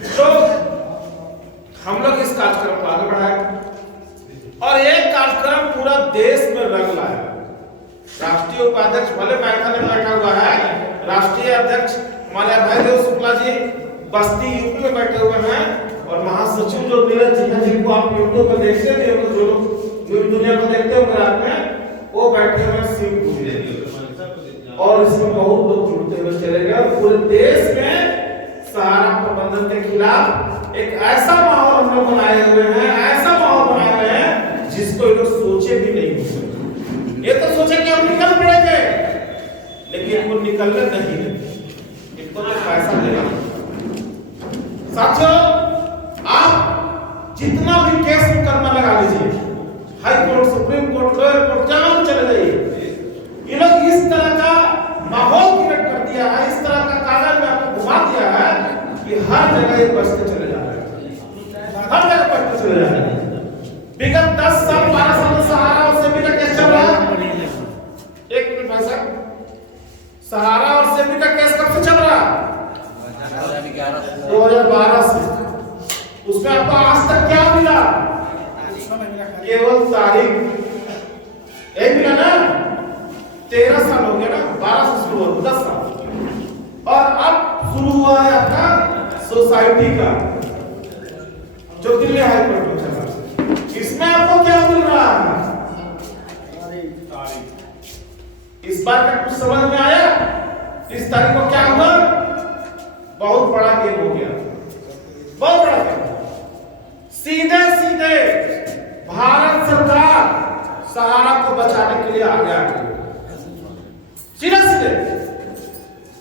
तो हम लोग इस कार्यक्रम को आगे बढ़ाए और एक कार्यक्रम पूरा देश में रंग लाया। राष्ट्रीय उपाध्यक्ष भले मैदान में बैठा हुआ है, राष्ट्रीय अध्यक्ष हमारे अभयदेव शुक्ला जी बस्ती यूपी में बैठे हुए हैं और महासचिव जो नीरज सिन्हा जिनको आप यूट्यूब पर देखते थे, जो लोग दुनिया को देखते होंगे रात में, वो बैठे हुए हैं सिंह और इसमें बहुत लोग जुड़ते हुए चले गए। पूरे देश में सहारा प्रबंधन के खिलाफ एक ऐसा माहौल हम लोग बनाए हुए हैं, ऐसा माहौल बनाए हुए हैं जिसको ये लोग सोचे भी नहीं होंगे। ये तो सोचे कि हम निकल पड़ेंगे, लेकिन वो निकलने नहीं देंगे, इनको तो पैसा देना। साथियों, आप जितना भी केस मुकदमा लगा लीजिए, high court, supreme court, lower court, जहां चले जाइए, ये लोग इस तरह का माहौल क्रिएट कर दिया है, इस तरह का कागज में आपको घुमा दिया है कि हर जगह ये बचते चले जा रहे हैं, हर जगह बचते चले जा रहे हैं। विगत 10 साल 12 साल सहारा और सेबी का केस चल रहा है। एक मिनट भाई साहब, सहारा और सेबी का केस कब से चल रहा है? 2012 से। उसमें आपको आज तक क्या मिला? केवल तारीख एक मिला ना। 13 साल हो गया ना, 12 से शुरू हुआ, 10 साल। और अब शुरू हुआ है आपका सोसाइटी का, जो दिल्ली हाई कोर्ट में चला। इसमें आपको क्या मिल रहा है? इस बार का कुछ समझ में आया? इस तारीख को क्या हुआ? बहुत बड़ा गेम हो गया, बहुत बड़ा गेम। सीधे सीधे भारत सरकार सहारा को बचाने के लिए आगे आ गई, सीधे सीधे।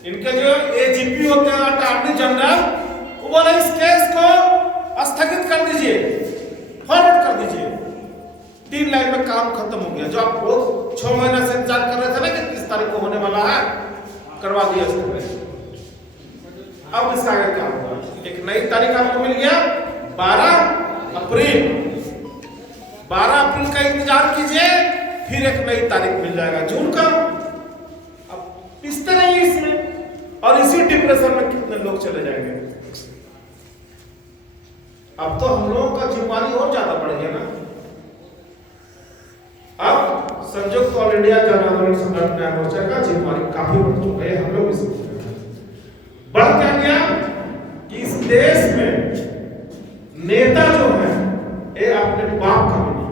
इनके जो एजीपी होते हैं, अटॉर्नी जनरल, वो बोले इस केस को स्थगित कर दीजिए, फॉरवर्ड कर दीजिए। 3 लाइन में काम खत्म हो गया। जो आप लोग 6 महीना से इंतजार कर रहे थे ना कि 30 तारीख को होने वाला है, करवा दिया इसको। अब इसका आगे क्या होगा? एक नई तारीख आपको मिल गया, 12 अप्रैल। 12 अप्रैल का इंतजार कीजिए, फिर एक नई तारीख मिल जाएगा जून का। अब पिसते नहीं इसमें, और इसी डिप्रेशन में कितने लोग चले जाएंगे। अब तो हम लोगों का जिम्मेदारी और ज्यादा बढ़ गया ना। अब संयुक्त ऑल इंडिया जन आंदोलन संगठन न्याय मोर्चा का जिम्मेदारी काफी बढ़ चुका है। हम लोग इसे बढ़ क्या गया कि इस देश में नेता जो है ये अपने बाप का भी नहीं,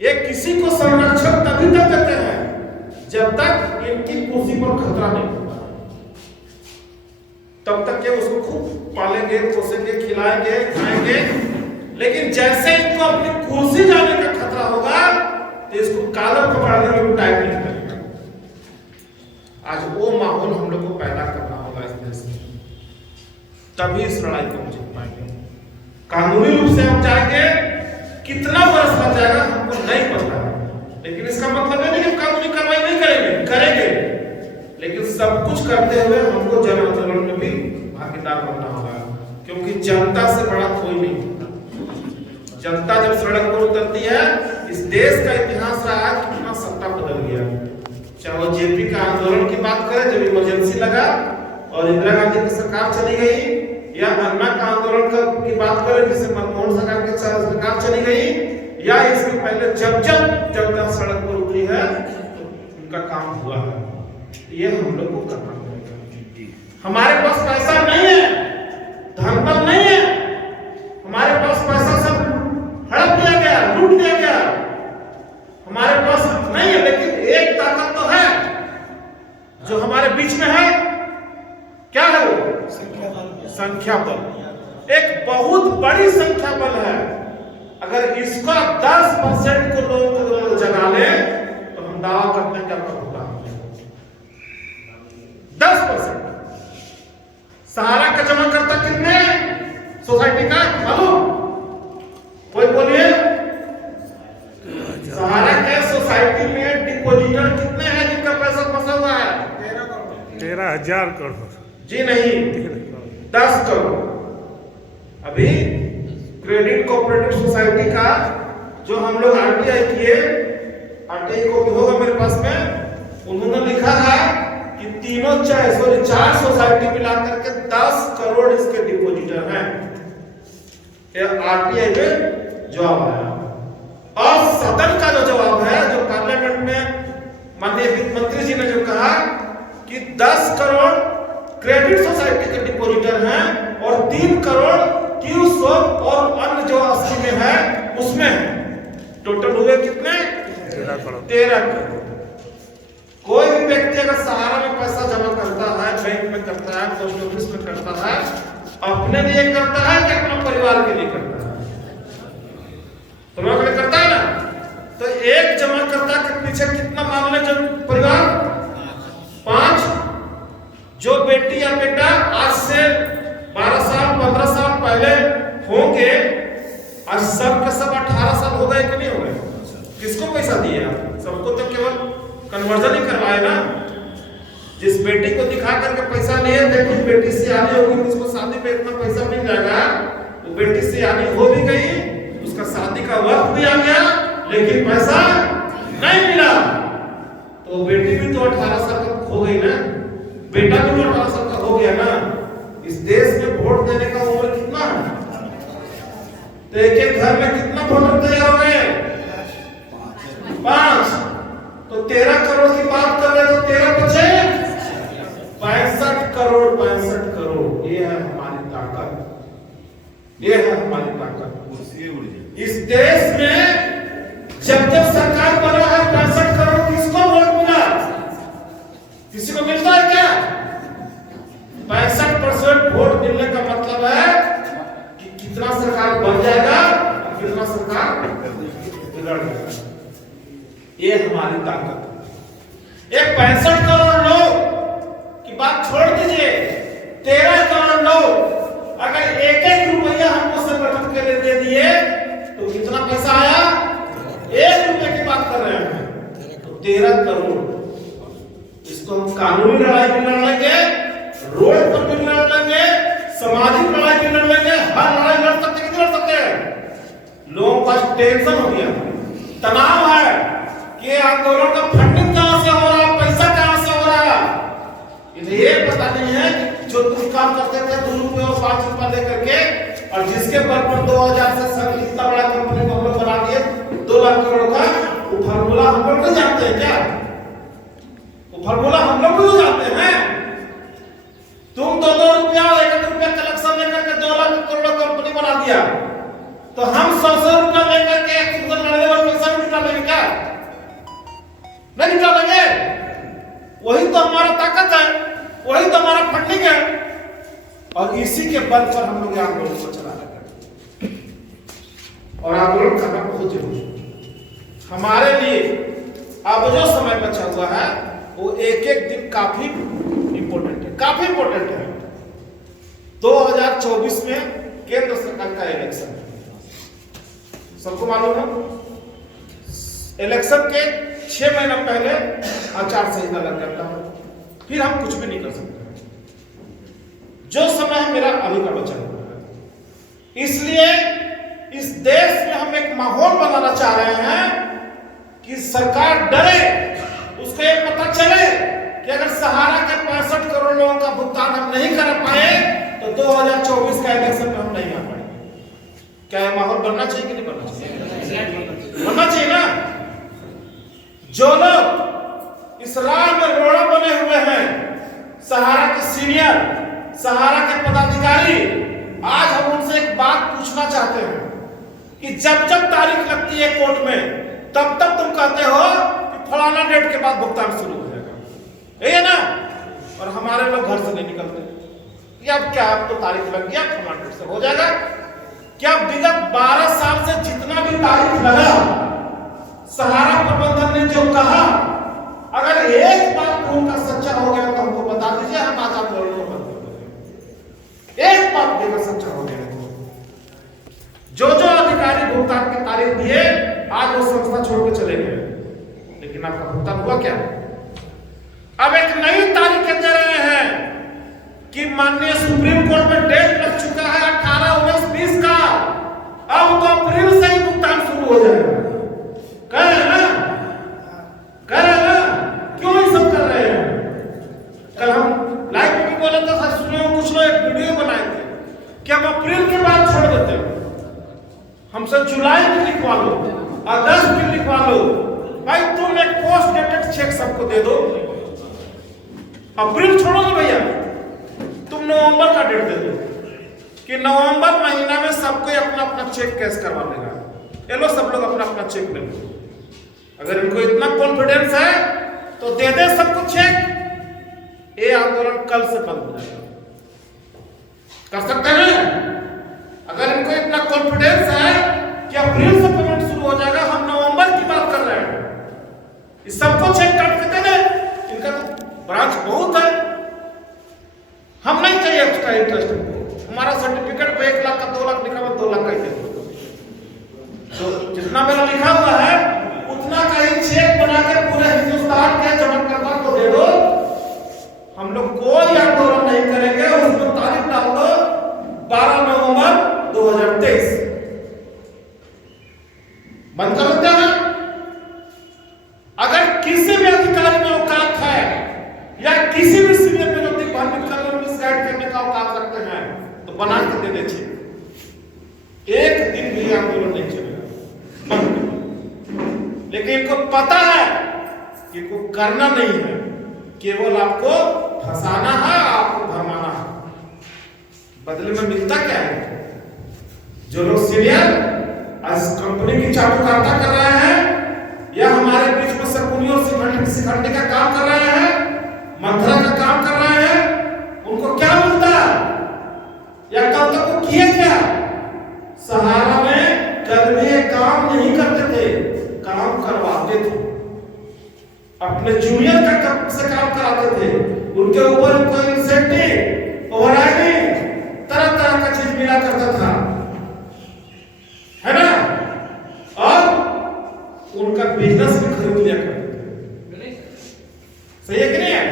ये किसी को संरक्षण तभी तक देते हैं जब तक इनकी कुर्सी पर खतरा नहीं होता, तब तक के उसको खूब पालेंगे, पोसेंगे, खिलाएंगे, खाएंगे। लेकिन जैसे इनको अपनी कुर्सी जाने का खतरा होगा तो इसको कालर पकड़ने में टाइम नहीं लगेगा। आज वो माहौल हम लोग को पैदा करना होगा इस देश में, तभी इस लड़ाई को हम जीत पाएंगे। कानूनी रूप से हम जाएंगे, कितना वर्ष लग जाएगा हमको नहीं पता, लेकिन इसका मतलब है नहीं कि कानूनी कार्रवाई नहीं करेंगे, करेंगे। लेकिन सब कुछ करते हुए हमको जन आंदोलन में भी भागीदार बनना होगा, क्योंकि जनता से बड़ा कोई नहीं होता। जनता जब सड़क पर उतरती है, इस देश का इतिहास रहा है कितना सत्ता बदल गया। चाहे वो जेपी का आंदोलन की बात करें जब इमरजेंसी लगा और इंदिरा गांधी की सरकार चली गई, या अन्ना का आंदोलन की बात करें जिससे मनमोहन सरकार की सरकार चली गई, या इसके पहले जब जनता सड़क पर उतरी है तो उनका काम हुआ है। ये हम लोग को करना पड़ेगा। हमारे पास पैसा नहीं है, धनबल नहीं है, हमारे पास पैसा सब हड़प दिया गया, लूट दिया गया, हमारे पास नहीं है। लेकिन एक ताकत तो है जो हमारे बीच में है। क्या है वो? संख्या बल। एक बहुत बड़ी संख्या बल है। अगर इसका 10% को लोग जगा ले तो हम दावा करते हैं क्या होगा? 10%। सहारा का जमा करता कितने सोसाइटी का मालूम? कोई बोलिए। सहारा के सोसाइटी में डिपॉजिटर कितने हैं जिनका पैसा फंसा हुआ है? 13,000 करोड़। जी नहीं, 10 करोड़। अभी क्रेडिट कोऑपरेटिव सोसाइटी का जो हम लोग आरटीआई किए, आरटीआई को भी होगा मेरे पास में, उन्होंने लिखा है कि तीनों चार सोसाइटी मिला करके 10 करोड़ इसके डिपोजिटर हैं। आरटीआई में जवाब आया और सदन का जो जवाब है, जो पार्लियामेंट में माननीय वित्त मंत्री जी ने जो कहा कि 10 करोड़ क्रेडिट सोसाइटी के डिपोजिटर हैं और 3 करोड़ क्यू स्वैप और अन्य जो 80 में है उसमें है। टोटल हुए कितने? 13 करोड़। कोई भी व्यक्ति अगर सहारा में पैसा जमा करता है, बैंक में करता है, पोस्ट ऑफिस में करता है, अपने लिए करता है कि अपने परिवार के लिए करता है? परिवार के लिए करता है ना। तो एक जमा करता के पीछे कितना मामले जो परिवार? 5। जो बेटी या बेटा आज से 12 साल 15 साल पहले होंगे, आज सब के सब 18 साल हो गए कि नहीं हो गए? किसको पैसा दिए आप? सबको तो केवल कन्वर्जन ही करवाए ना। जिस बेटी को दिखा करके पैसा लिए, देखिए बेटी सियानी होगी, उसको शादी पे इतना पैसा मिल जाएगा, तो बेटी सियानी हो भी गई, उसका शादी का वक्त भी आ गया, लेकिन पैसा नहीं मिला। तो बेटी भी तो 18 साल का हो गई ना, बेटा भी तो 18 साल का हो गया ना। इस देश में वोट देने का उम्र कितना है? तो एक घर में कितना वोटर तैयार हो गए? 5। तो 13 करोड़ की बात कर रहे तो 13 बचे 65 करोड़। 65 करोड़, ये है हमारी ताकत, ये है हमारी ताकत। इस देश में जब सरकार बना है 65 करोड़ किसको वोट मिला? किसी को मिलता है क्या? 65% वोट मिलने का मतलब है कि कितना सरकार बन जाएगा, कितना सरकार बिगड़ जाएगा। ये हमारी ताकत। एक 65 करोड़ लोग की बात छोड़ दीजिए, 13 करोड़ लोग अगर एक रुपया हमको संगठन के लिए दे दिए तो कितना पैसा आया? 1 रुपये की बात कर रहे हैं, तो 13 करोड़। इसको हम कानूनी लड़ाई भी लड़ लेंगे, रोड पर भी लड़ लेंगे, सामाजिक लड़ाई भी लड़ लेंगे, हर लड़ाई लड़ सकते हैं। लड़ सकते हैं। लोगों का टेंशन हो गया, तनाव है कि आंदोलन का फंडिंग कहां से हो रहा है, पैसा कहां से हो रहा है। ये पता नहीं है कि जो तुम काम करते थे 2 रुपये और 5 रुपये लेकर के, और जिसके बल पर 2000 से सर इतना बड़ा कंपनी को हम लोग बना दिए 2 लाख करोड़ का, वो फार्मूला हम लोग नहीं जानते हैं क्या? वो फार्मूला हम लोग भी जानते हैं। तुम 2 रुपया 1 रुपया कलेक्शन लेकर के 2 लाख करोड़ कंपनी बना दिया, तो हम 100 रुपया लेकर के 1 वाला पैसा नहीं निकालेंगे क्या? नहीं निकालेंगे। वही तो हमारा ताकत है, वही तो हमारा फंडिंग है, और इसी के बल पर हम लोग आंदोलन को चला रहे हैं। और आंदोलन करना बहुत जरूरी है हमारे लिए। अब जो समय बचा हुआ है वो एक दिन काफी इंपॉर्टेंट है, काफी इंपॉर्टेंट है। 2024 में केंद्र सरकार का इलेक्शन है, सबको मालूम है। इलेक्शन के 6 महीना पहले आचार संहिता लग जाता है, फिर हम कुछ भी नहीं कर सकते। जो समय मेरा अभी का बचा हुआ है, इसलिए इस देश में हम एक माहौल बनाना चाह रहे हैं कि सरकार डरे, उसको ये पता चले कि अगर सहारा के 65 करोड़ लोगों का भुगतान हम नहीं कर पाए तो 2024 का इलेक्शन में हम नहीं आ पाएंगे। क्या यह माहौल बनना चाहिए कि नहीं बनना चाहिए? बनना चाहिए ना। जो लोग इस राह में रोड़ा बने हुए हैं, सहारा के सीनियर, सहारा के पदाधिकारी, आज हम उनसे एक बात पूछना चाहते हैं कि जब जब तारीख लगती है कोर्ट में, तब तब तुम कहते हो कि फलाना डेट के बाद भुगतान शुरू हो जाएगा, यही है ना? और हमारे लोग घर से नहीं निकलते कि अब क्या, अब तो तारीख लग गया, फलाना डेट से हो जाएगा। क्या विगत 12 साल से जितना भी तारीख लगा, सहारा प्रबंधन ने जो कहा, अगर एक बात उनका सच्चा हो गया तो हमको बता दीजिए, हम आज आंदोलन को बंद कर देंगे। एक बात देकर सच्चा हो गया, जो जो अधिकारी भुगतान की तारीख दिए आज वो संस्था छोड़ के चले गए, लेकिन आपका भुगतान हुआ क्या? अब एक नई तारीख दे रहे हैं कि माननीय सुप्रीम कोर्ट में डेट लग चुका है 18, 19, 20 का, अब तो अप्रैल से ही भुगतान शुरू हो जाएगा। कह रहे हैं ना, क्यों ये सब कर रहे हैं? हमसे जुलाई की लिखवा लो, अगस्त की लिखवा लो। भाई तुम एक पोस्ट डेटेड चेक सबको दे दो। अप्रैल छोड़ो ना भैया, तुम नवंबर का डेट दे दो कि नवंबर महीना में सबको अपना अपना चेक कैश करवा लेगा। ये लो सब लोग अपना अपना चेक ले लो। अगर इनको इतना कॉन्फिडेंस है तो दे दे सबको चेक। ये आंदोलन कल से बंद हो जाएगा। कर सकते हैं? अगर इनको इतना कॉन्फिडेंस है कि अप्रैल से पेमेंट शुरू हो जाएगा, हम नवंबर की बात कर रहे हैं, इस सबको चेक काट के दे दे। इनका तो ब्रांच बहुत है, हम नहीं चाहिए एक्स्ट्रा इंटरेस्ट को। हमारा सर्टिफिकेट पे 1 लाख का 2 लाख लिखा हुआ, 2 लाख का ही दे। तो जितना मेरा लिखा हुआ है उतना का ही चेक बना के पूरे हिंदुस्तान के जमाकर्ता को दे दो। हम लोग कोई आंदोलन नहीं करेंगे। उसमें तारीख डाल दो 12 नवंबर 2023। बंद कर देते हैं। अगर किसी भी अधिकारी में औकात है या किसी भी सीनियर में भ्रमित करने, मिसगाइड करने का औकात रखते हैं तो बना के दे दे चेक। एक दिन भी आंदोलन नहीं चलेगा। लेकिन इनको पता है कि इनको करना नहीं है, केवल आपको फंसाना है, आपको भरमाना है। बदले में मिलता क्या है? जो लोग सीनियर आज कंपनी की चाटुकारिता कर रहे हैं या हमारे बीच में शकुनी और सिखंडी का काम कर रहे हैं, मंथरा का काम कर रहे हैं, उनको क्या मिलता है? या कल तक वो किए क्या? सहारा में कर्मी काम नहीं करते थे, काम करवाते थे। अपने जूनियर का से काम कराते थे। उनके ऊपर कोई इंसेंटिव, ओवरराइडिंग, तरह तरह का चीज मिला करता था, है ना? और उनका बिजनेस भी खरीद लिया करते थे। सही है कि नहीं है?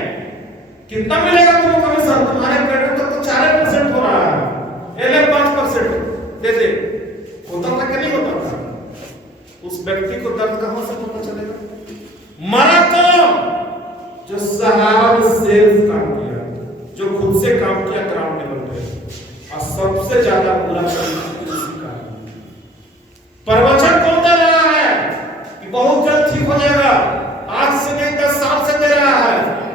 कितना मिलेगा तुमको कमीशन? तुम्हारे पेट्रोल तक तो 4% हो रहा है, एलएम 5% दे दे। होता था कि नहीं होता था? उस व्यक्ति को दर्द कहां से पता चलेगा? मरा कौन? जो सहारा में सेल्फ काम किया, जो खुद से काम किया ग्राउंड लेवल पे। और सबसे ज्यादा बुरा प्रवचन कौन दे रहा है कि बहुत जल्द ठीक हो जाएगा, आज से नहीं 10 साल से दे रहा है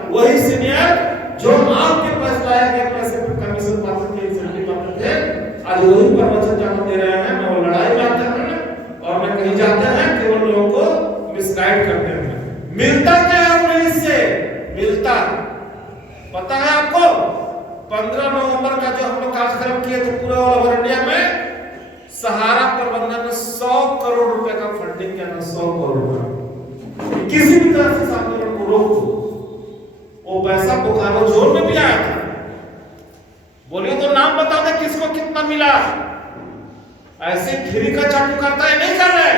वही सीनियर जो आपके पास लाया गया पैसे पर कमीशन पाते थे, इंसेंटिव पाते थे, आज वही प्रवचन जहां दे रहे हैं। न वो लड़ाई लाते हैं और न कहीं जाते हैं, केवल लोगों को मिसगाइड करते हैं। मिलता क्या है उन्हें इससे? मिलता पता है आपको? 15 नवंबर का जो हम लोग कार्यक्रम किए थे पूरे ऑल ओवर इंडिया में, सहारा प्रबंधन में 100 करोड़ रुपए का फंडिंग किया। 100 करोड़ रुपए किसी भी तरह से आंदोलन को रोक दो। वो पैसा बोकारो जोन में भी आया था। बोलिए तो नाम बता दे किसको कितना मिला। ऐसे फ्री का चाटुकारिता नहीं कर रहे।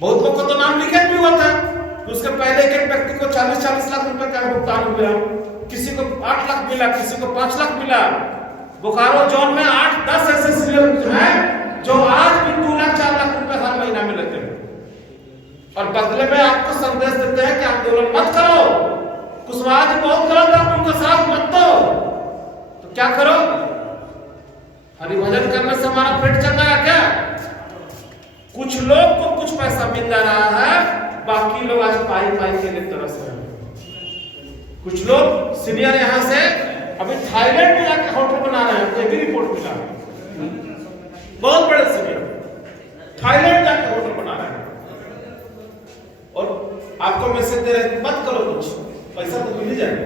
बहुत लोग को तो नाम लिखे भी हुआ था, उसके पहले एक व्यक्ति को 40-40 लाख रुपए का भुगतान मिला, किसी को 8 लाख मिला, किसी को 5 लाख मिला। बोकारो जोन में 8-10 ऐसे सीनियर हैं जो आज भी 2 लाख 4 लाख रुपए हर महीना में लेते हैं और बदले में आपको संदेश देते हैं कि आंदोलन मत करो, कुशवाहा जी बहुत गलत है, उनका साथ मत दो। तो क्या करो? हरिभजन करने से हमारा पेट चल रहा है क्या? कुछ लोग को कुछ पैसा मिल जा रहा है, बाकी लोग आज पाई के लिए तरस रहे हैं। कुछ लोग सीनियर यहां से अभी थाईलैंड में जाके होटल बना रहे हैं, ये भी रिपोर्ट मिला है। बहुत बड़े सीनियर थाईलैंड जाके होटल बना रहे हैं और आपको मैसेज दे रहे हैं मत करो कुछ, पैसा तो मिल ही जाएगा,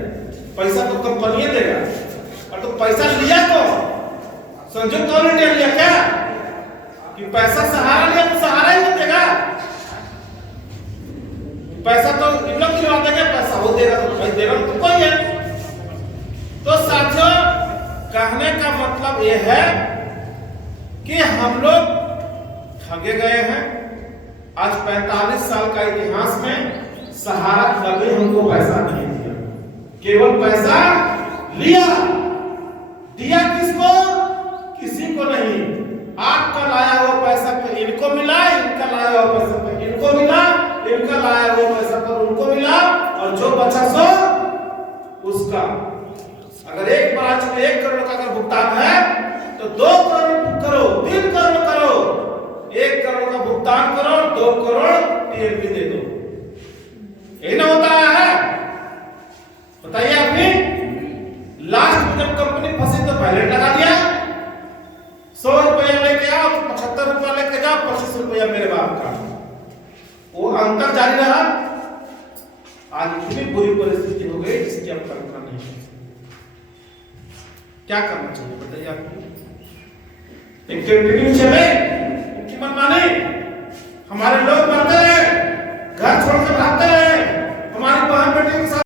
पैसा तो कंपनी देगा। और तो पैसा लिया तो संयुक्त ऑल इंडिया लिया क्या कि पैसा सहारा लिया तो सहारा ही देगा? पैसा तो इन लोग खिला देंगे, पैसा वो देगा तो भाई देगा तो कोई है। तो साथियों, कहने का मतलब यह है कि हम लोग ठगे गए हैं। आज 45 साल का इतिहास में सहारा कभी हमको पैसा नहीं दिया, केवल पैसा लिया। दिया किसको? किसी को नहीं। आपका लाया हुआ पैसा पे इनको मिला, इनका लाया हुआ पैसा पे इनको मिला, इनका लाया हुआ पैसा पर उनको मिला, और जो बचा सो उसका। अगर एक ब्रांच में 1 करोड़ का अगर भुगतान है तो 2 करोड़ करो, 3 करोड़ 55 करोड़ 2 करोड़ टीएमपी दे दो, यही ना होता है? बताइए आपने। लास्ट में जब कंपनी फंसी तो पहले लगा दिया, 100 रुपया लेके आओ तो 75 रुपया लेके जाओ, 25 रुपया मेरे बाप का, वो अंतर जारी रहा। आज इतनी बुरी परिस्थिति हो गई जिसकी अब कल्पना नहीं है। क्या करना चाहिए बताइए आपको? एक कंटिन्यू चले उनकी मनमानी, हमारे लोग